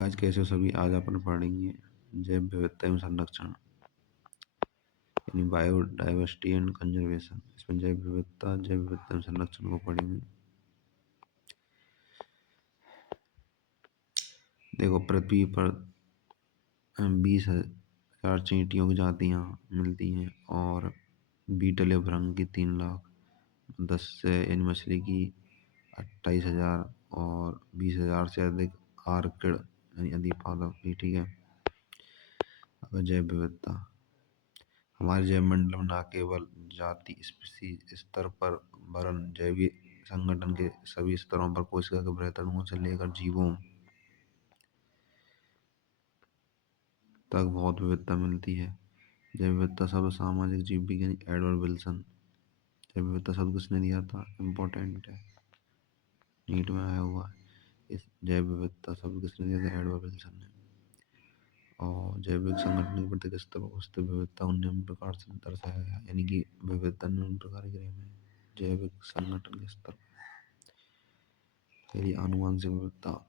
आज कैसे हो सभी। आज अपन पढ़ेंगे जैव विविधता एवं संरक्षण यानी बायोडाइवर्सिटी एंड कंजर्वेशन। इसमें जैव विविधता एवं संरक्षण को पढ़ेंगे। देखो, पृथ्वी पर 20,000 चींटियों की जातियाँ मिलती हैं और बीटल भृंग की 3 लाख, 10 से यानी मछली की 28,000 और 20,000 से अधिक आर्किड यानी अधिक पादप भी। ठीक है। अब जैव विविधता हमारे जैव मंडल में न केवल जाति स्पीसीज स्तर पर वरन जैविक संगठन के सभी स्तरों पर कोशिका के वृहत्तमों से लेकर जीवों तक बहुत विविधता मिलती है। जैव विविधता शब्द सामाजिक जीव विज्ञानी एडवर्ड विल्सन। जैव विविधता शब्द किसने दिया था? इम्पोर्टेंट है, नीट में आया हुआ है। इस जैव विविधता शब्द किसने दिया था? एडवर्ड विल्सन ने। और जैविक संगठन के प्रत्येक स्तर पर उपस्थित विविधता को निम्न प्रकार से दर्शाया गया, यानी कि विविधता निम्न प्रकार की है। जैविक संगठन के स्तर पर आनुवंशिक विविधता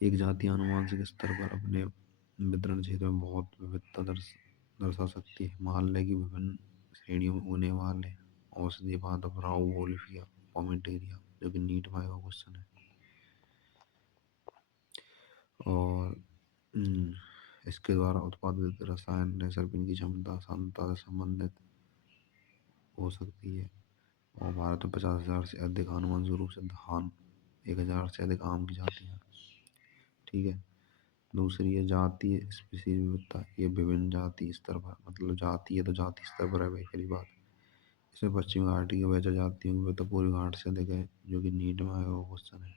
एक जाति आनुवंशिक स्तर पर अपने वितरण क्षेत्र में बहुत विविधता दर्शा सकती है। महल्ले की विभिन्न श्रेणियों में उगने वाले औषधीय पादप राउवोल्फिया पोमेटेरिया, जो कि नीट में आएगा क्वेश्चन है। और इसके द्वारा उत्पादित रसायन नेसर्गिक की क्षमता सांद्रता से संबंधित हो सकती है। और भारत में 50,000 से अधिक आनुवंशिक रूप से धान, 1,000 से अधिक आम की जातियाँ। ठीक है। दूसरी है जातीय स्पीसीज विविधता। ये विभिन्न जाति स्तर पर, मतलब जाति है तो जाति स्तर पर है भाई, पहली बात। इसमें पश्चिमी घाटी की वजह जातियों की विविधता पूर्वी घाट से अधिक है, जो कि नीट में आया हुआ क्वेश्चन है।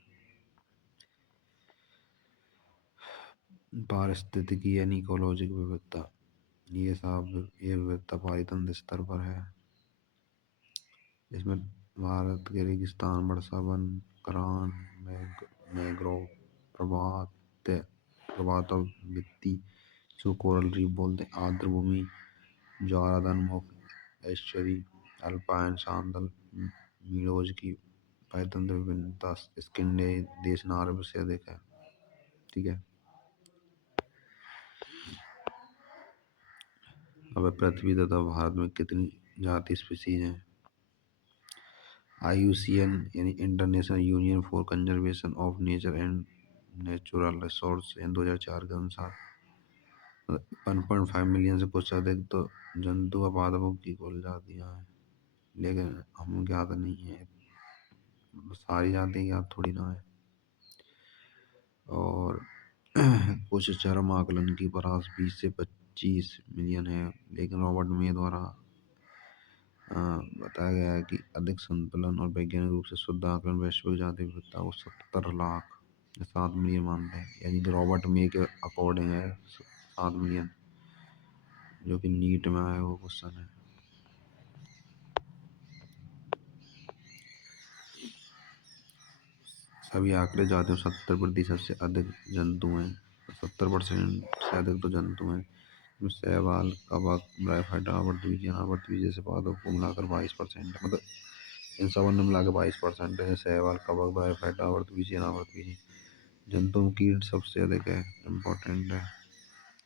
पारिस्थितिकी यानी इकोलॉजिक विविधता, ये विविधता पारितंत्र स्तर पर है। इसमें भारत के रेगिस्तान, वर्षा वन, करान, मैंग्रोव, प्रभात वित्ती, जो कोरल रीफ बोलते हैं, आर्द्र भूमि, ज्वारदानमुख, एस्चुरी, अल्पाइन, शांतल, मीडोज की पारितंत्र विभिन्नता स्कैंडिनेवियन से अधिक है। ठीक है। अब पृथ्वी तथा भारत में कितनी जाति स्पीसीज हैं? IUCN यानी international union for conservation of nature and natural resource 2004 के अनुसार 1.5 मिलियन से कुछ अधिक तो जंतु व पादपों की कुल जातियां हैं, लेकिन हम ज्ञात नहीं है, सारी जाति ज्ञात थोड़ी ना है। और कुछ चरम आकलन की परास 20 से 25 मिलियन है, लेकिन रॉबर्ट मे द्वारा बताया गया है कि अधिक संतुलन और वैज्ञानिक रूप से शुद्ध आकलन वैश्विक जाति विविधता को 70 लाख 7 मिलियन मानते हैं, यानी कि रॉबर्ट मे के अकॉर्डिंग है 7 मिलियन, जो कि नीट में आया हुआ क्वेश्चन है। सभी आंकड़े जातियों 70% से अधिक जंतु हैं, 70% से अधिक तो जंतु हैं। शैवाल, कवक, ब्रायोफाइटा, आवर्तवीज जैसे पादपों को मिलाकर 22% है, मतलब इन सब ने मिला के 22% है। शैवाल, कवक, ब्रायोफाइटा, आवर्तवीज जंतुओं में कीट सबसे अधिक है, इम्पोर्टेंट है।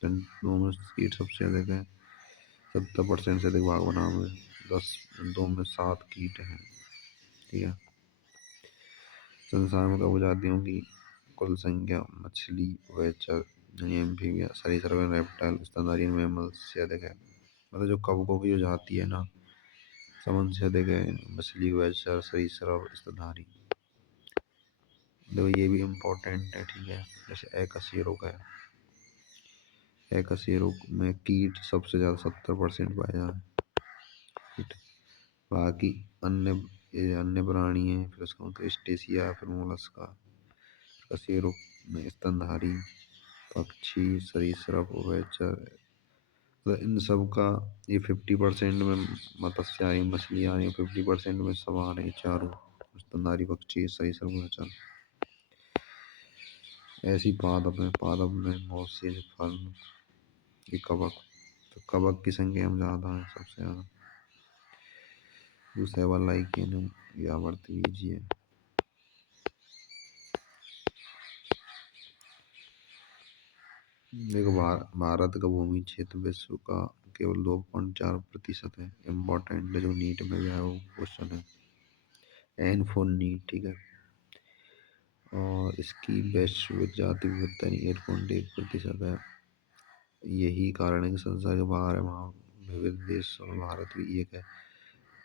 जंतुओं में कीट सबसे अधिक है, 70% से अधिक भाग बना हुए, 10 जंतुओं में 7 कीट हैं। ठीक है। संसार में कवक जातियों की कुल संख्या मछली, उभयचर यानी एम्फीबिया, सरीसृप, रेप्टाइल, स्तनधारी मैमल्स से अधिक है। मतलब जो कवकों की जो जाति है ना, समन से अधिक है, मछली, उभयचर, सरीसृप, स्तनधारी। देखो ये भी इम्पोर्टेंट है। ठीक है। जैसे एकशेरुक है, एकशेरुक में कीट सबसे ज़्यादा 70% पाया है। बाकी अन्य प्राणी हैं, फिर उसका क्रस्टेशिया, फिर मोलस्का। कशेरुक में स्तनधारी, पक्षी, सरीसृप, उभयचर, तो इन सब का ये 50% में मत्स्य आ रही, मछली आ रही, 50% में सब आ रही, चारों स्तनधारी, पक्षी, सरीसृप, उभयचर। ऐसी पादप में मोसेज, फर्न, ये कवक, तो कवक की संख्या में ज़्यादा है, सबसे ज़्यादा। दूसरा वाला या आवर्तवीज है। देखो भारत का भूमि क्षेत्र विश्व का केवल 2.4% है। इम्पोर्टेंट जो नीट में भी है वो क्वेश्चन है। एन फॉर नीट, ठीक है। और इसकी वैश्विक जाति विविधता 8.1% है। यही कारण है कि संसार के बाहर है वहाँ विविध देशों में भारत भी एक है।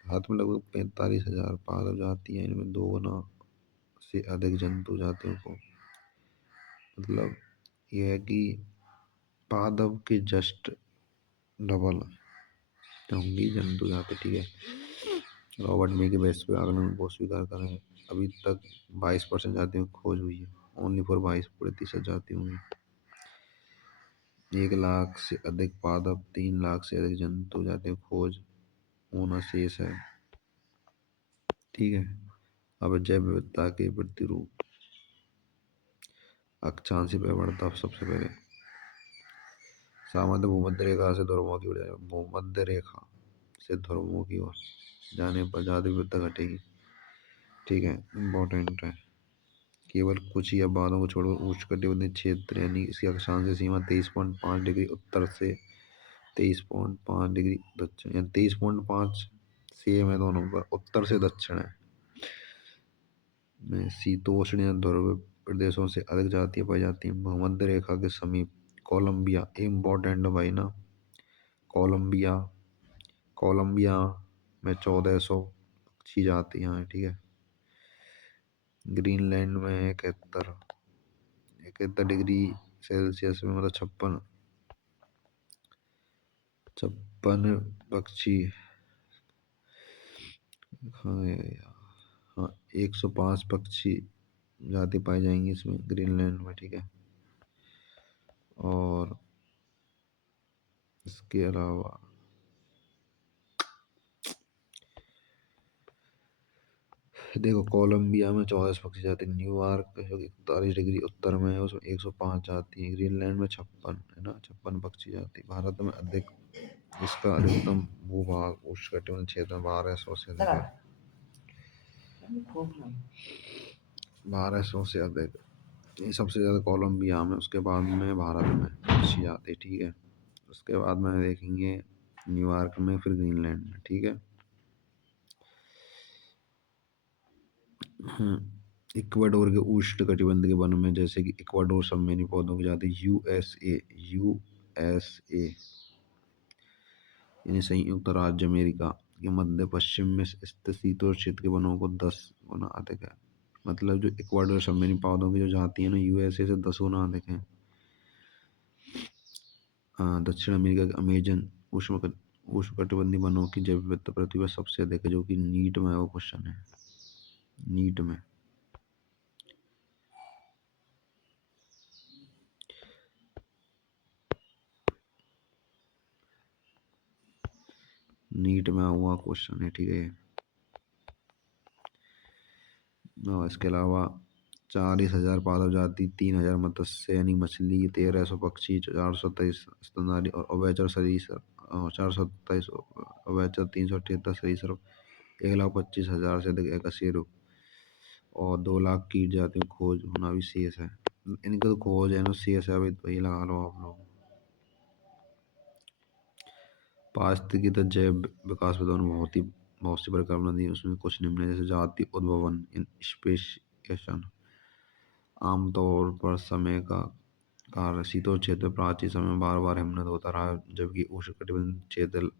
भारत में लगभग 45,000 पादप जातियाँ, इनमें 2 गुना से अधिक जंतु जातियों को, मतलब यह है कि पादप के जस्ट डबल होंगी जंतु जाति, ठीक है। रॉबर्ट मे के वैश्विक आकलन को स्वीकार करें, अभी तक 22% जातियों की खोज हुई है। ओनली फॉर 22% जातियों की। 1 लाख से अधिक पादप, 3 लाख से अधिक जंतु जातियों की खोज होना शेष है, ठीक है। अब जैव विविधता के प्रतिरूप अक्षांश पे बढ़ता सबसे पहले सामान्य भूमध्य रेखा से ध्रुवों की ओर, भूमध्य रेखा से ध्रुवों की ओर जाने पर जाति विविधता घटेगी, ठीक है। इम्पोर्टेंट है। केवल कुछ ही आबादों को छोड़कर उष्णकटिबंधीय क्षेत्र यानी इसकी अक्षांश सीमा 23.5 डिग्री उत्तर से 23.5 डिग्री दक्षिण, यानी 23.5 सेम है दोनों पर, उत्तर से दक्षिण है में शीतोष्ण या ध्रुवीय प्रदेशों से अधिक जातियां पाई जाती हैं। भूमध्य रेखा के समीप कोलंबिया इम्पोर्टेंट भाई ना, कोलंबिया कोलंबिया में 1400 अच्छी जातियां हैं, ठीक है। ग्रीनलैंड में 71 डिग्री सेल्सियस में, मतलब 56 पक्षी, हाँ हाँ 105 पक्षी जाति पाई जाएंगी इसमें ग्रीनलैंड में, ठीक है। और इसके अलावा देखो कोलंबिया में 14 पक्षी जाति, न्यूयॉर्क जो 41 डिग्री उत्तर में है उसमें 105 जाति है, ग्रीनलैंड में 56 है ना, 56 पक्षी जाति। भारत में अधिक, इसका अधिकतम भूभाग उष्णकटिबंधीय क्षेत्र में 1200 से अधिक है, 1200 से अधिक। ये सबसे ज़्यादा कोलंबिया में, उसके बाद में भारत में पक्षी जाति, ठीक है। उसके बाद में देखेंगे न्यूयॉर्क में, फिर ग्रीनलैंड में, ठीक है। इक्वाडोर के उष्णकटिबंधीय के वन में जैसे कि इक्वाडोर सम्मेनी पौधों की जाति यूएसए यानी संयुक्त राज्य अमेरिका के मध्य पश्चिम में स्थित शीतोष्ण क्षेत्र के वनों को 10 गुना अधिक है। मतलब जो इक्वाडोर सम्मेनी पौधों की जो जाति है ना, यूएसए से 10 गुना अधिक है। दक्षिण अमेरिका के अमेजन उष्णकटिबंधीय वनों की जैव विविधता पृथ्वी पर सबसे अधिक है, जो कि नीट में वो क्वेश्चन है, नीट में। नीट में हुआ क्वेश्चन है, ठीक है। इसके अलावा 40,000 पादप जाति, 3,000 मत्स्य यानी मछली, 1,300 पक्षी, 427 स्तनधारी और उभयचर सरीसृप, 427 उभयचर, 378 सरीसृप, 1,25,000 से अधिक अकशेरुक और 2 लाख कीट जातियों की खोज होना भी शेष है। इनका तो खोज है ना, शेष है, अभी तो वही लगा लो आप लोग। पारिस्थितिकी तथा जैव विकास विद्वान बहुत सी परिकल्पना दी, उसमें कुछ निम्न है, जैसे जाति उद्भवन इन स्पेसिएशन आमतौर पर समय का कार्य। शीतोष्ण क्षेत्र प्राचीन समय में बार बार हिमनद होता रहा है, जबकि उष्णकटिबंधीय क्षेत्र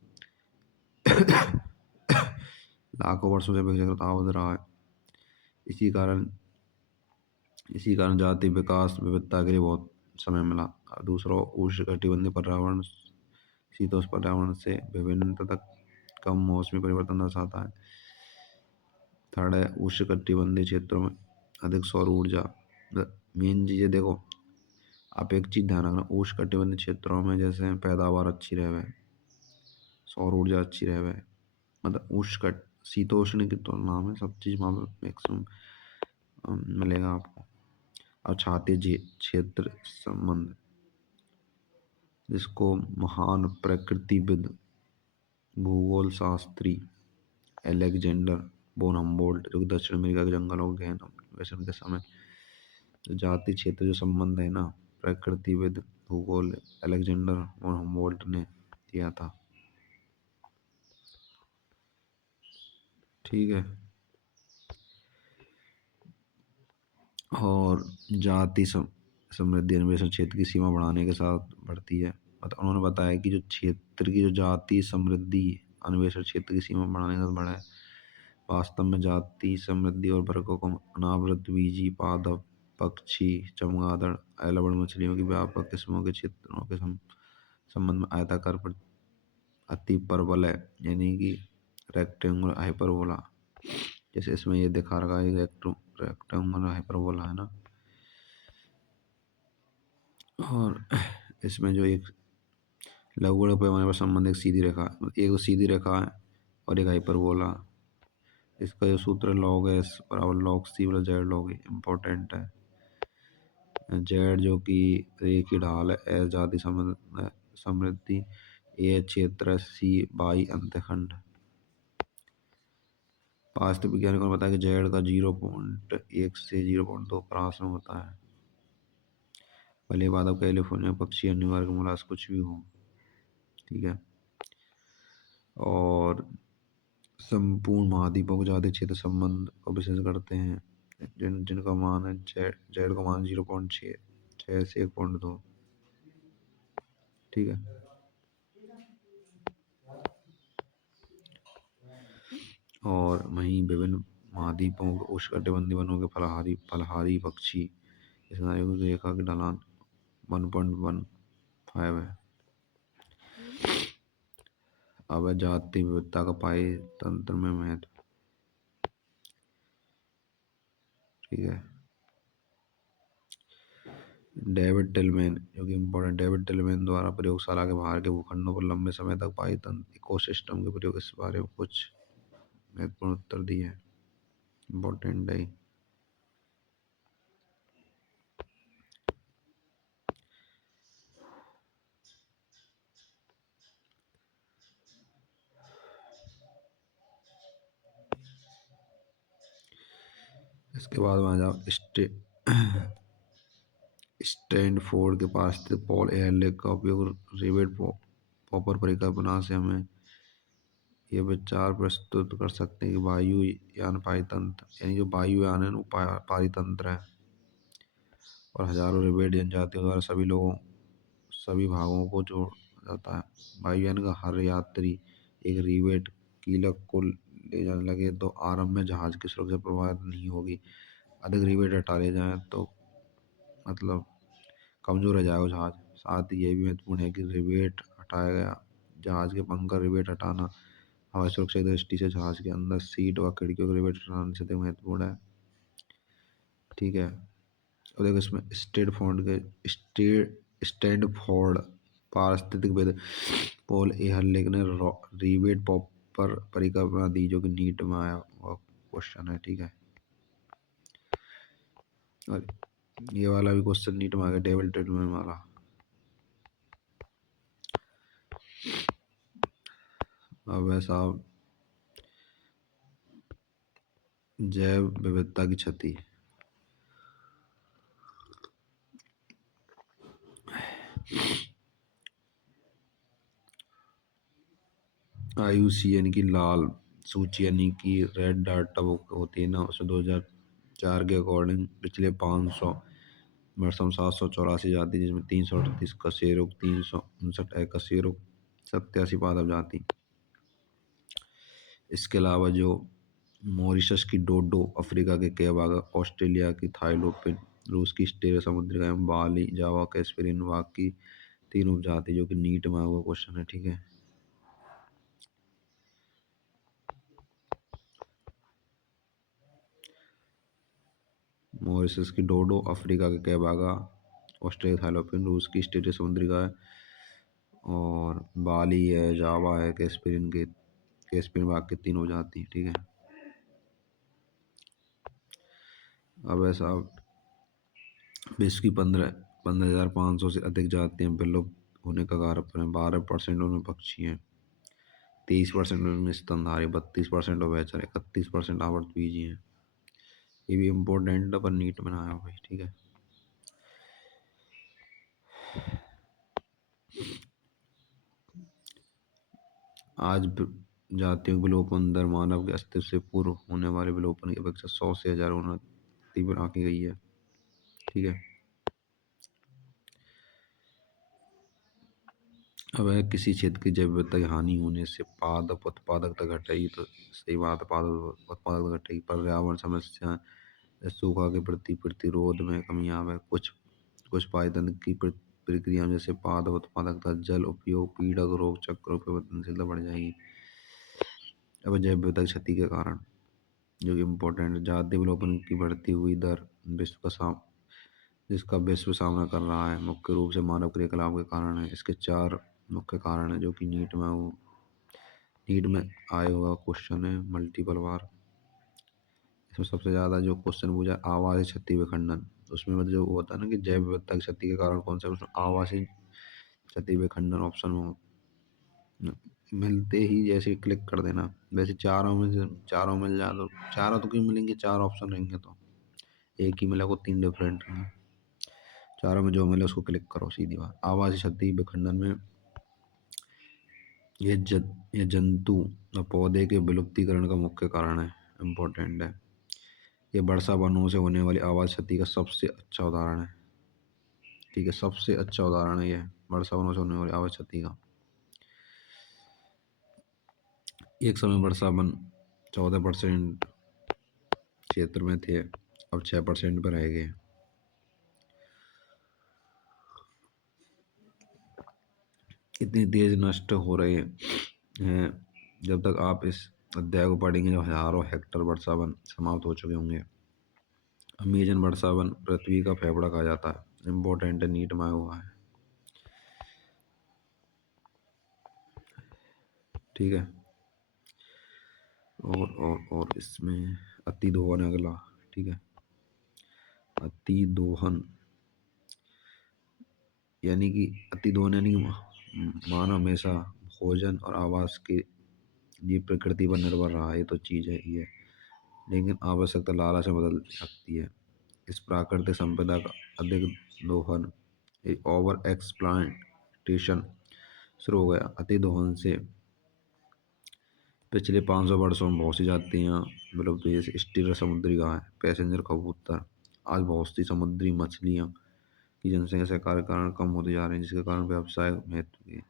लाखों वर्षों से अपेक्षाकृत आबद्ध रहा है। इसी कारण जाति विकास विविधता के लिए बहुत समय मिला। दूसरा, उष्णकटिबंधीय पर्यावरण शीतोष्ण पर्यावरण से विभिन्न तथा कम मौसमी परिवर्तन दर्शाता है। थर्ड है, उष्णकटिबंधीय क्षेत्रों में अधिक सौर ऊर्जा। मेन चीज़ें देखो, आप एक चीज़ ध्यान रखना, उष्णकटिबंधीय क्षेत्रों में जैसे पैदावार अच्छी रहे, सौर ऊर्जा अच्छी रहे, मतलब उष्ण शीतोष्ण की तुलना में सब चीज़ वहाँ पर मैक्सिमम मिलेगा आपको। और क्षातीय क्षेत्र संबंध, जिसको महान प्रकृतिविद भूगोल शास्त्री एलेक्जेंडर बोन हम्बोल्ट, जो कि दक्षिण अमेरिका के जंगलों के गहन अन्वेषण के समय जाति क्षेत्र जो संबंध है ना, प्रकृतिविद भूगोल अलेक्जेंडर और humboldt ने दिया था। ठीक है। और जाति समृद्धि अन्वेषण क्षेत्र की सीमा बढ़ाने के साथ बढ़ती है। उन्होंने बताया कि जो क्षेत्र की जो जाति समृद्धि अन्वेषण क्षेत्र की सीमा बढ़ाने के साथ बढ़ा है। वास्तव में जाति समृद्धि और वर्गों को अनावृतबीजी पादप पक्षी चमगादड़ एलाबड़ मछलियों की व्यापक किस्मों के क्षेत्रों के संबंध में आयताकार पर अति परवलय यानी कि रेक्टेंगुलर हाइपरबोला, जैसे इसमें ये दिखा रखा है रेक्टेंगुलर हाइपरबोला है ना। और इसमें जो एक लघुगणक पैमाने पर संबंध एक सीधी रेखा, एक तो सीधी रेखा है और एक हाइपरबोला। इसका जो सूत्र लॉग एस बराबर log C plus Z log important है। जेड जो कि रेख की ढाल है, एस जाति समृद्धि, ए क्षेत्र, सी बाई अंतखंड। वास्तविक वैज्ञानिकों ने बताया कि जेड का 0.1 से 0.2 प्रास में होता है। भले बाद अब कैलिफोर्निया पक्षी अनिवार्य मोलास कुछ भी हो। ठीक है। और संपूर्ण महाद्वीपों को ज्यादा क्षेत्र संबंध को विशेष करते हैं जिनका मान है जेड का मान 0.6 से 1.2। ठीक है। और वहीं विभिन्न महाद्वीपों उष्णकटिबंधीय वनों के फलहारी पक्षी इस रेखा की ढलान 1.15 है। अब जाति विविधता का पाई तंत्र में महत्व। ठीक है। डेविड टिलमैन जो कि इम्पोर्टेंट, डेविड टिलमैन द्वारा प्रयोगशाला के बाहर के भूखंडों पर लंबे समय तक पाई तंत्र इकोसिस्टम के प्रयोग इस बारे में कुछ महत्वपूर्ण उत्तर दिए हैं। इम्पोर्टेंट है। इसके बाद में आ जाओ स्टैनफोर्ड के पास स्थित पॉल एहरलेख का उपयोग रिवेट पॉपर परिकल्पना से हमें यह विचार प्रस्तुत कर सकते हैं कि वायुयान पारितंत्र यानी जो वायुयान है वो पारितंत्र है और हजारों रिवेट जनजातियों द्वारा सभी भागों को जोड़ जाता है। वायुयान का हर यात्री एक रिवेट कीलक को ले जाने लगे तो आरंभ में जहाज की सुरक्षा प्रभावित नहीं होगी। अधिक रिवेट हटा ले जाएं तो मतलब कमजोर रह जाएगा जहाज। साथ ही यह भी महत्वपूर्ण है कि रिवेट हटाया गया जहाज के पंख का रिवेट हटाना हवाई सुरक्षा की दृष्टि से जहाज के अंदर सीट व खिड़कियों के रिवेट हटाने से अधिक महत्वपूर्ण है। ठीक है। और देखो इसमें स्टैंडफोर्ड पारिस्थितिकविद पॉल एहरलेख ने रिवेट पॉपर परिकल्पना दी जो कि नीट में आया हुआ क्वेश्चन है। ठीक है। और ये वाला भी क्वेश्चन नीट में आ गया, डेविड टिलमैन वाला। अब है साहब जैव विविधता की क्षति। आईयूसी यानी कि लाल सूची यानी कि रेड डाटा बुक होती है ना, उसमें 2004 के अकॉर्डिंग पिछले 500 वर्षों में 784 जाति जिसमें 338 कशेरुक, 359 अकशेरुक, 87 पादप जाति। इसके अलावा जो मॉरिशस की डोडो, अफ्रीका के केवागा, ऑस्ट्रेलिया की थाईलोपिन, रूस की स्टेरा समुद्री गाय, बाली, जावा, कैस्पेरियन वाघ की 3 उपजाति जो कि नीट में हुआ क्वेश्चन है। ठीक है। मॉरिशस की डोडो, अफ्रीका के केवागा, ऑस्ट्रेलिया थाईलोपिन, रूस की स्टेरा समुद्री गाय और बाली है, जावा है, कैस्पेरियन वाघ की 3 उपजाति। ठीक है। अब ऐसा विश्व की 15,500 से अधिक जातियां विलुप्त होने का कगार पर हैं। 12% उनमें पक्षी हैं, 23% उनमें स्तनधारी, 32% उभयचर, 31% आवर्तबीजी हैं। ये भी इम्पोर्टेंट है पर नीट में ना आया भाई। ठीक है। आज जातियों के विलोपन दर मानव के अस्तित्व से पूर्व होने वाले विलोपन की अपेक्षा 100 से 1000 गुना तीव्र आंकी गई है। ठीक है। अब अगर किसी क्षेत्र की जैव विविधता की हानि होने से पादप उत्पादकता घटेगी तो सही बात है, पादप उत्पादकता घटेगी। पर्यावरण समस्या जैसे सूखा के प्रति प्रतिरोध में कमी आवे। कुछ कुछ पारितंत्र की प्रक्रियाओं जैसे पादप उत्पादकता, जल उपयोग, पीड़क रोग चक्र परिवर्तनशीलता बढ़ जाएगी। अब जैव विविधता की क्षति के कारण जो कि इम्पोर्टेंट है, जाति विलोपन की बढ़ती हुई दर विश्व का जिसका विश्व सामना कर रहा है मुख्य रूप से मानव क्रियाकलाप के कारण है। इसके चार मुख्य कारण है जो कि नीट में आया हुआ क्वेश्चन है मल्टीपल बार। इसमें सबसे ज़्यादा जो क्वेश्चन पूछा आवासीय क्षति विखंडन, उसमें मतलब जो होता है ना कि जैव विविधता की क्षति के कारण कौन सा, उसमें आवासीय क्षति विखंडन ऑप्शन में मिलते ही जैसे क्लिक कर देना। वैसे चारों में से चारों मिल जाए तो चारों तो क्यों मिलेंगे, चार ऑप्शन रहेंगे तो एक ही मिला को तीन डिफरेंट हैं। चारों में जो मिले उसको क्लिक करो, सीधी बात। आवासीय क्षति विखंडन में ये जंतु और पौधे के विलुप्तीकरण का मुख्य कारण है, इम्पोर्टेंट है। ये वर्षा वनों से होने वाली आवास क्षति का सबसे अच्छा उदाहरण है। ठीक है, सबसे अच्छा उदाहरण है ये वर्षा वनों से होने वाली आवास क्षति का। एक समय वर्षा वन 14% क्षेत्र में थे, अब 6% पर रह गए। इतनी तेज नष्ट हो रहे हैं। जब तक आप इस अध्याय को पढ़ेंगे जब हजारों हेक्टर वर्षा वन समाप्त हो चुके होंगे। अमेजन वर्षा वन पृथ्वी का फेफड़ा कहा जाता है, इम्पोर्टेंट है, नीट में आया हुआ है। ठीक है। और इसमें अति दोहन है अगला। ठीक है, अति दोहन यानी कि मानव हमेशा भोजन और आवास के लिए प्रकृति पर निर्भर रहा है। ये तो चीज़ है ही है, लेकिन आवश्यकता लालच से बदल सकती है। इस प्राकृतिक संपदा का अधिक दोहन, ओवर एक्सप्लॉयटेशन शुरू हो गया। अति दोहन से पिछले 500 वर्षों में बहुत सी जातियाँ विलुप्त हुई, जैसे स्टीलर समुद्री गाय, पैसेंजर कबूतर। आज बहुत सी समुद्री मछलियाँ की जनसंख्या शिकार के कारण कम होती जा रही है, जिसके कारण व्यवसाय महत्व के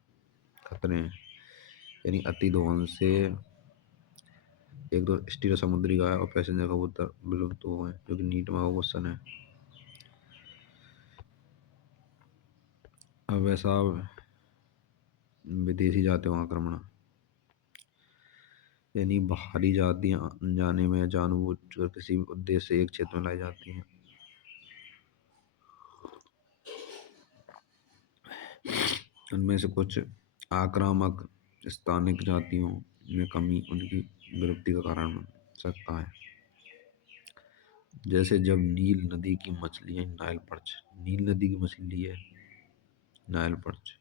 खतरे हैं। यानी अति दोहन से एक तो स्टीलर समुद्री गाय और पैसेंजर कबूतर विलुप्त हो गए, जो कि नीट में क्वेश्चन है। अब ऐसा विदेशी जातियों का आक्रमण, यानी बाहरी जातियां अनजाने में जानबूझकर किसी भी उद्देश्य से एक क्षेत्र में लाई जाती हैं। उनमें से कुछ आक्रामक स्थानिक जातियों में कमी उनकी विलुप्ति का कारण बन सकता है। जैसे जब नील नदी की मछली है नाइल पर्च, नील नदी की मछली है नाइल पर्च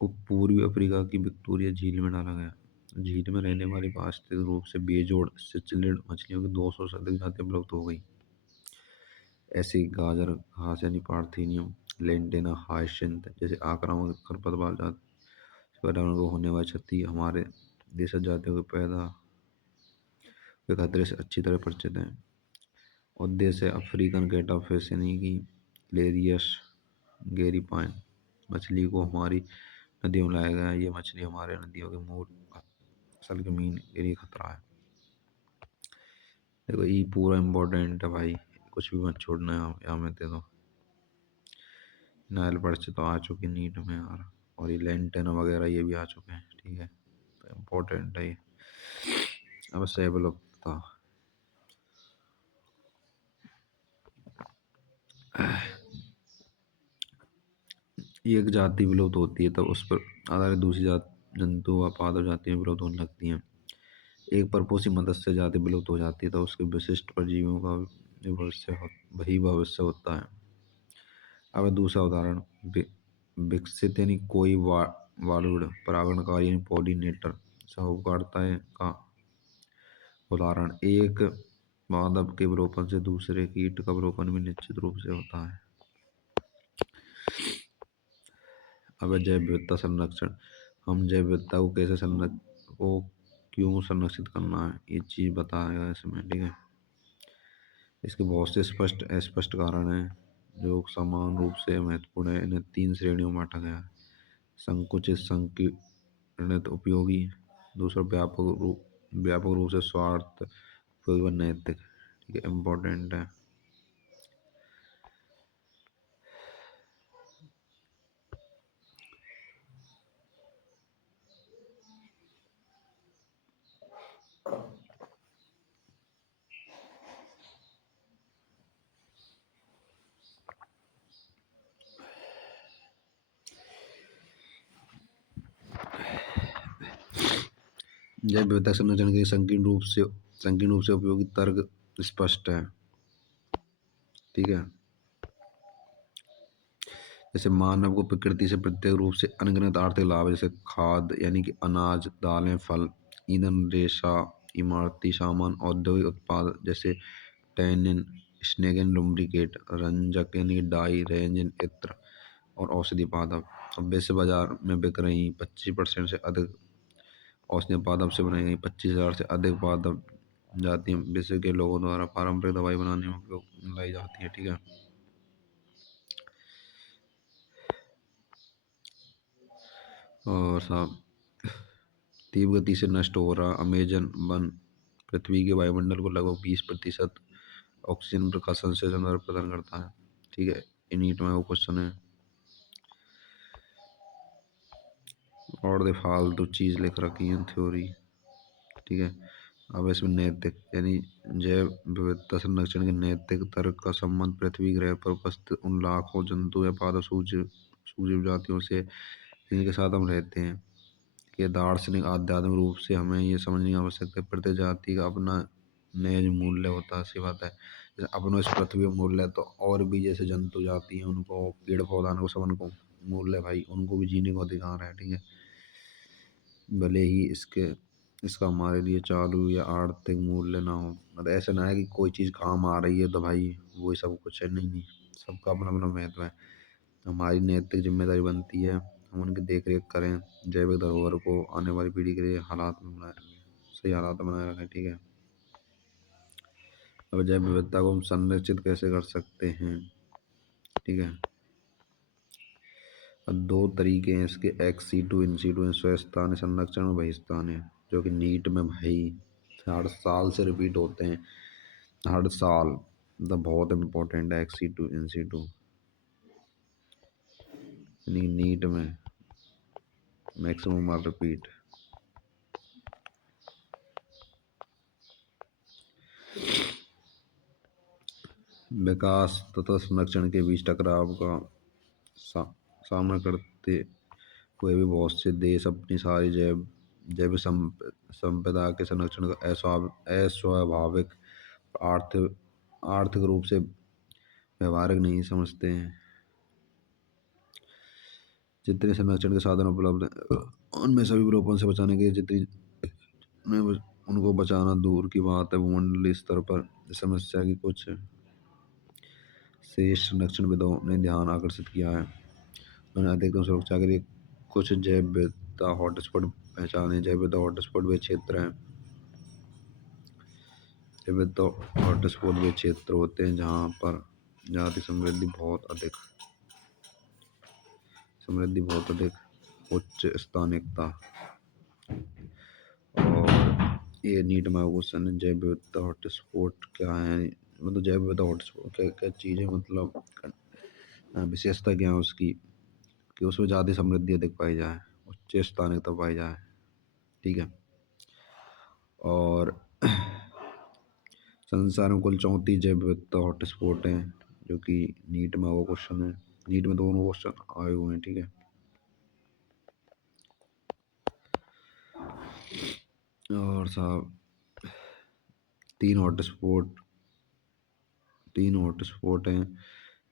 को पूर्वी अफ्रीका की विक्टोरिया झील में डाला गया। झील में रहने वाली वास्तविक रूप से बेजोड़ सिचिलिड मछलियों की 200 से अधिक जातियां विलुप्त हो गई। ऐसे गाजर घास यानी पार्थेनियम, लेंटेना, हाइसिंथ जैसे आक्रामक खरपतवार पर्यावरण को होने वाली क्षति हमारे देशज जातियों के पैदा के खतरे से अच्छी तरह परिचित हैं। उद्देश्य अफ्रीकन कैटलफिश यानी कि लेरियस गेरीपाइन मछली को हमारी नदियों में लाया गया। ये मछली हमारे नदियों के मूल असल के मीन के लिए खतरा है। देखो ये पूरा इम्पोर्टेंट है भाई, कुछ भी मत छोड़ना है यहाँ में दे दो। नाइल पर्च तो आ चुकी नीट में यार, और ये लेंटेना वगैरह ये भी आ चुके हैं। ठीक है, तो इम्पोर्टेंट है ये। अब सैबलोप्ता, एक जाति विलुप्त होती है तब उस पर आधारित दूसरी जंतु व पादप जातियां विलुप्त होने लगती हैं। एक परपोषी मत्स्य जाति विलुप्त हो जाती है तो उसके विशिष्ट परजीवियों का वही भविष्य होता है। अब दूसरा उदाहरण विकसित यानी कोई वालुड़ परागणकारी यानी पॉलिनेटर साहूकारता का उदाहरण। एक पादप के विलोपन से दूसरे कीट का विलोपन भी निश्चित रूप से होता है। अब जैव विविधता संरक्षण, हम जैव विविधता को कैसे को क्यों संरक्षित करना है, ये चीज़ बताएगा इसमें, ठीक है। इसके बहुत से स्पष्ट अस्पष्ट कारण हैं जो समान रूप से महत्वपूर्ण है। इन्हें तीन श्रेणियों में बांटा गया है: संकुचित, संकीर्णित, उपयोगी। दूसरा व्यापक रूप से स्वार्थ उपयोगी व नैतिक, ठीक है, इम्पोर्टेंट है। जैव विविधता संरक्षण के संकीर्ण रूप से उपयोगी तर्क स्पष्ट है, ठीक है। जैसे मानव को प्रकृति से प्रत्येक रूप से अनगिनत आर्थिक लाभ है, जैसे खाद्य यानी कि अनाज, दालें, फल, ईंधन, रेशा, इमारती सामान, औद्योगिक उत्पाद जैसे टैनिन, स्नेगन, लुब्रिकेट, रंजक यानी कि डाई, रेजिन, इत्र और औषधि पादप। अब वैसे बाजार में बिक रही 25% से अधिक औषधि पादप से बनाई गई 25,000 से अधिक पादप जातियां विश्व के लोगों द्वारा पारंपरिक दवाई बनाने में उपयोग लाई जाती है, ठीक है। और साहब, तीव्र गति से नष्ट हो रहा अमेजन वन पृथ्वी के वायुमंडल को लगभग 20% ऑक्सीजन प्रकाश संश्लेषण द्वारा प्रदान करता है, ठीक है। इनिट में वो क्वेश्चन है और दे फालतू चीज लिख रखी है थ्योरी, ठीक है। अब इसमें नैतिक यानी जैव विविधता संरक्षण के नैतिक तर्क का संबंध पृथ्वी ग्रह पर उपस्थित उन लाखों जंतु या पादप सूक्ष्म जातियों से जिनके साथ हम रहते हैं। ये दार्शनिक आध्यात्मिक रूप से हमें ये समझने की आवश्यकता है प्रत्येक जाति का अपना निज मूल्य होता है, सी बात है। जैसे अपनों इस पृथ्वी में मूल्य है तो और भी जैसे जंतु जाति हैं उनको, पेड़ पौधा को, सबन को मूल्य है भाई, उनको भी जीने का अधिकार है, ठीक है। भले ही इसका हमारे लिए चालू या आर्थिक मूल्य ना हो, मतलब ऐसा ना है कि कोई चीज़ काम आ रही है तो भाई वही सब कुछ है, नहीं नहीं, सबका अपना अपना महत्व है। हमारी नैतिक जिम्मेदारी बनती है हम उनकी देख रेख करें, जैविक धरोहर को आने वाली पीढ़ी के लिए सही हालात में बनाए रखें, ठीक है। अब जैव विविधता को हम संरक्षित कैसे कर सकते हैं, ठीक है। अब दो तरीके हैं इसके, ex C to in C to, स्वस्थानीय संरक्षण और बहिस्तानीय, जो कि नीट में भाई हर साल से रिपीट होते हैं, हर साल, मतलब बहुत इम्पोर्टेंट है X C to in C two, यानी नीट में मैक्सिमम बार रिपीट। विकास तथा संरक्षण के बीच टकराव का सा, सामना करते हुए भी बहुत से देश अपनी सारी जैव संपदा के संरक्षण को अस्वाभाविक आर्थिक आर्थिक रूप से व्यवहारिक नहीं समझते हैं। जितने संरक्षण के साधन उपलब्ध हैं उनमें सभी विलोपन से बचाने के जितनी उनको बचाना दूर की बात है। भूमंडलीय स्तर पर इस समस्या की कुछ शेष संरक्षणविदों ने ध्यान आकर्षित किया है। उन्होंने अधिकतम सुरक्षा के लिए कुछ जैव विविधता हॉटस्पॉट पहचाने। जैव विविधता हॉटस्पॉट वे क्षेत्र हैं, जैव विविधता हॉटस्पॉट वे क्षेत्र होते हैं जहाँ पर जाति समृद्धि बहुत अधिक उच्च स्थानिकता। और ये नीट में क्वेश्चन है, जैव विविधता हॉटस्पॉट क्या है, मतलब जैव विविधता हॉटस्पॉट क्या क्या चीज़ है, मतलब विशेषता क्या है उसकी, कि उसमें ज़्यादा समृद्धि अधिक पाई जाए, उच्च स्थानिकता पाई जाए, ठीक है। और संसार में कुल 34 जैव विविधता हॉटस्पॉट हैं, जो कि नीट में वो क्वेश्चन है, नीट में दोनों क्वेश्चन आए हुए हैं, ठीक है। और साहब, तीन हॉटस्पॉट हैं,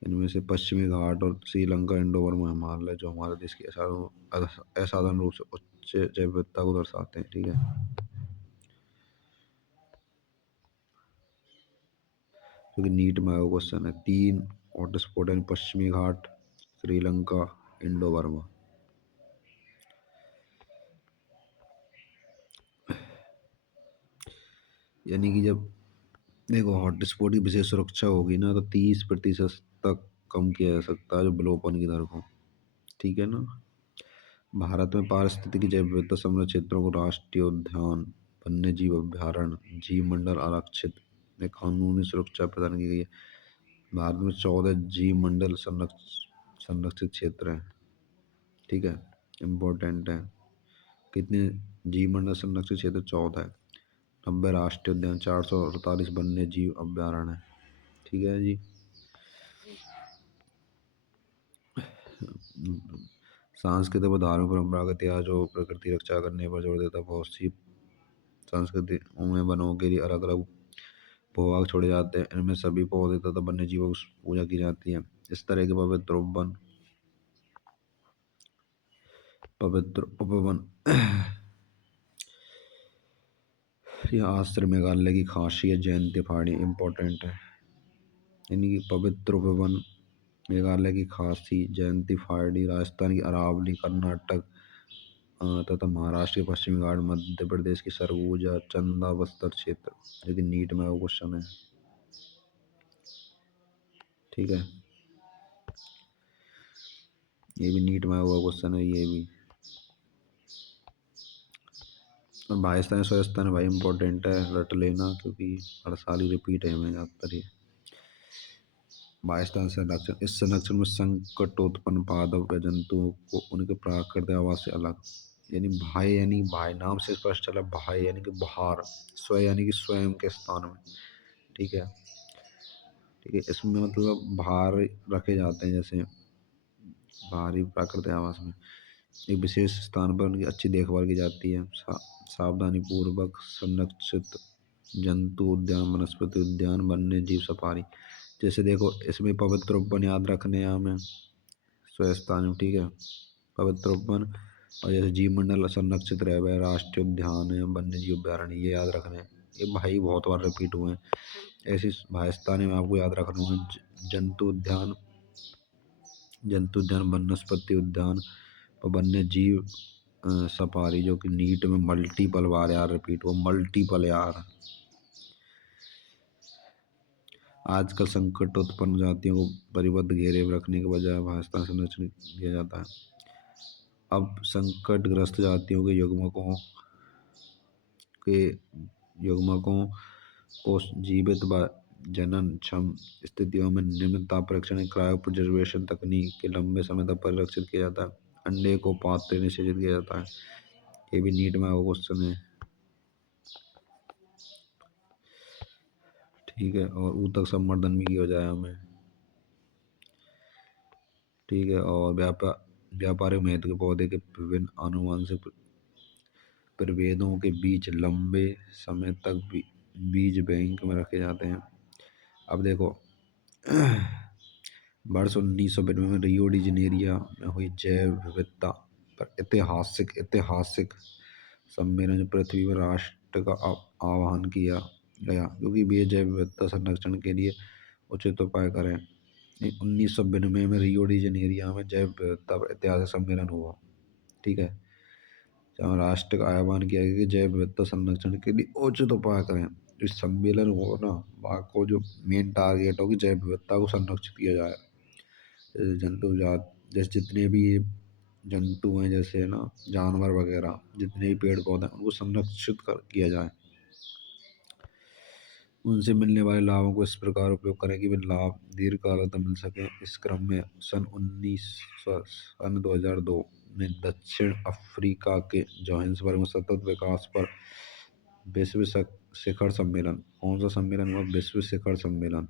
इनमें से पश्चिमी घाट और श्रीलंका इंडो बर्मा हिमालय जो हमारे देश की असाधारण रूप से उच्च जैव विविधता को दर्शाते हैं, ठीक है। क्योंकि नीट में आया क्वेश्चन है, तीन हॉटस्पॉट हैं, पश्चिमी घाट, श्रीलंका, इंडो बर्मा। यानी कि जब देखो हॉटस्पॉट की विशेष सुरक्षा होगी ना तो 30% तक कम किया जा सकता है जो विलोपन की दर को। ठीक है ना। भारत में पारिस्थितिकी जैव विविधता संरक्षित क्षेत्रों को राष्ट्रीय उद्यान, वन्य जीव अभयारण्य, जीव मंडल आरक्षित में कानूनी सुरक्षा प्रदान की गई है। भारत में 14 जीव मंडल संरक्षित क्षेत्र हैं। ठीक है, इम्पोर्टेंट है। कितने जीव मंडल संरक्षित क्षेत्र? 14 है। 90 राष्ट्रीय उद्यान, 448 वन्य जीव अभयारण्य है। ठीक है जी। सांस्कृतिक व धार्मिक परंपरागत या जो प्रकृति रक्षा करने पर जोर देता है। बहुत सी संस्कृतियों में वनों के लिए अलग अलग भूभाग छोड़े जाते हैं। इनमें सभी पौधे तथा वन्य जीवों की पूजा की जाती है। इस तरह के पवित्र उपवन यह आश्रय मेघालय की खासी है। जयंती पहाड़ी इम्पोर्टेंट है। यानी कि पवित्र उपवन मेघालय की खासी, जयंती पहाड़ी, राजस्थान की अरावली, कर्नाटक तथा महाराष्ट्र के पश्चिमी घाट, मध्य प्रदेश की सरगुजा, चंदा बस्तर क्षेत्र। लेकिन नीट में वो क्वेश्चन है। ठीक है, ये भी नीट में हुआ क्वेश्चन है ये भी। और भाईस्थान स्वस्थान भाई इंपॉर्टेंट है, रट लेना क्योंकि हर साल ही रिपीट है हमें ज़्यादातर ये। भाईस्थान संरक्षण, इस संरक्षण में संकटोत्पन्न पादप या जंतुओं को उनके प्राकृतिक आवास से अलग, यानी भाई नाम से स्पष्ट चला, भाई यानी कि बाहर, स्वयं यानी कि स्वयं के स्थान में। ठीक है, ठीक है, इसमें मतलब बाहर रखे जाते हैं, जैसे बाहरी प्राकृतिक आवास में एक विशेष स्थान पर उनकी अच्छी देखभाल की जाती है। सावधानी पूर्वक संरक्षित जंतु उद्यान, वनस्पति उद्यान, वन्य जीव सफारी। जैसे देखो इसमें पवित्र उपवन याद रखने हैं हमें, स्वस्थान। ठीक है, पवित्र उपवन, और जैसे जीव मंडल संरक्षित रह गए, राष्ट्रीय उद्यान है, वन्य जीव अभयारण्य, ये याद रखने हैं। ये भाई बहुत बार रिपीट हुए हैं। ऐसी भाई स्थानीय में आपको याद रखना है। जंतु उद्यान, वनस्पति उद्यान और वन्य जीव सफारी, जो कि नीट में मल्टीपल बार यार रिपीट हुआ, मल्टीपल यार। आजकल संकट उत्पन्न जातियों को परिबद्ध घेरे में रखने के बजाय भाषा संरक्षण दिया जाता है। अब संकटग्रस्त जातियों के युग्मकों को जीवित व जनन क्षम स्थितियों में निम्न ताप परीक्षण, क्रायो प्रिजर्वेशन तकनीक के लंबे समय तक परिरक्षित किया जाता है। अंडे को पात्र निषेचित किया जाता है। ये भी नीट में क्वेश्चन है। ठीक है, और ऊतक संवर्धन भी किया जाए हमें। ठीक है, और व्यापारिक महत्व के पौधे के विभिन्न आनुवंशिक प्रभेदों के बीच लंबे समय तक बीज बैंक में रखे जाते हैं। अब देखो वर्ष 1992 में रियो डी जेनेरिया में हुई जैव विविधता पर ऐतिहासिक सम्मेलन पृथ्वी में राष्ट्र का आह्वान किया गया, क्योंकि वे जैव विविधता संरक्षण के लिए उचित उपाय करें। 1992 में रियो डी जेनेरिया में जैव विविधता पर ऐतिहासिक सम्मेलन हुआ। ठीक है, जहाँ राष्ट्र का आह्वान किया गया कि जैव विविधता संरक्षण के लिए उचित उपाय करें। इस सम्मेलन हो ना, वहाँ को जो मेन टारगेट हो कि जैव विविधता को संरक्षित किया जाए। जैसे जंतु जात, जैसे जितने भी जंतु हैं, जैसे ना जानवर वगैरह, जितने भी पेड़ पौधे हैं, उनको संरक्षित किया जाए। उनसे मिलने वाले लाभों को इस प्रकार उपयोग करें कि वे लाभ दीर्घकाल तक मिल सके। इस क्रम में सन 2002 में दक्षिण अफ्रीका के जोहान्सबर्ग में सतत विकास पर विश्व शिखर सम्मेलन, कौन सा सम्मेलन हुआ? विश्व शिखर सम्मेलन,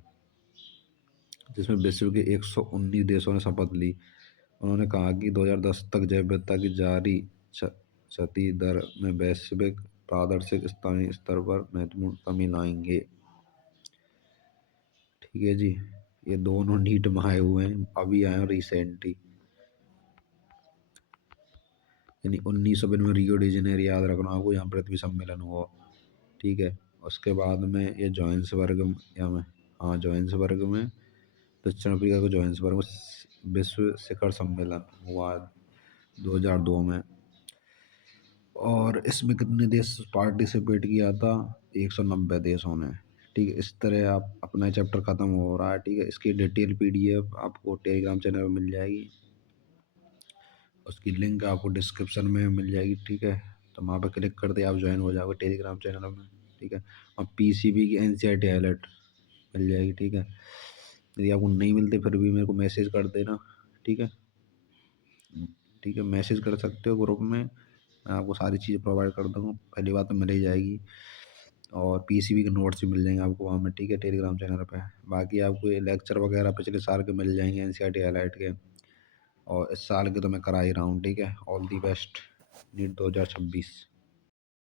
जिसमें विश्व के 119 देशों ने शपथ ली। उन्होंने कहा कि 2010 तक जैव विविधता की जारी क्षति दर में वैश्विक, प्रादेशिक, स्थानीय स्तर पर महत्वपूर्ण कमी लाएंगे। ठीक है जी, ये दोनों नीट में आए हुए हैं, अभी आए हैं रिसेंटली। यानी 1992 में रियो डी जेनेरियो याद रखना आपको, यहाँ पृथ्वी सम्मेलन हुआ। ठीक है, उसके बाद में ये जोहान्सबर्ग में, हाँ जोहान्सबर्ग में, दक्षिण अफ्रीका के जोहान्सबर्ग में विश्व शिखर सम्मेलन हुआ 2002 में। और इसमें कितने देश पार्टिसिपेट किया था? 190 देशों ने। ठीक है, इस तरह आप अपना चैप्टर ख़त्म हो रहा है। ठीक है, इसकी डिटेल पीडीएफ आपको टेलीग्राम चैनल में मिल जाएगी। उसकी लिंक आपको डिस्क्रिप्शन में मिल जाएगी। ठीक है, तो वहाँ पे क्लिक करते आप ज्वाइन हो जाओगे टेलीग्राम चैनल में। ठीक है, और पीसीबी की एनसीईआरटी हाईलाइट मिल जाएगी। ठीक है, यदि आपको नहीं मिलते फिर भी मेरे को मैसेज कर देना। ठीक है, ठीक है, मैसेज कर सकते हो ग्रुप में, मैं आपको सारी चीज़ें प्रोवाइड कर दूँगा। पहली बात तो मिल ही जाएगी, और पीसीबी के नोट्स भी मिल जाएंगे आपको वहाँ में। ठीक है, टेलीग्राम चैनल पे। बाकी आपको ये लेक्चर वगैरह पिछले साल के मिल जाएंगे एनसीईआरटी हाईलाइट के, और इस साल के तो मैं करा ही रहा हूँ। ठीक है, ऑल दी बेस्ट नीट 2026।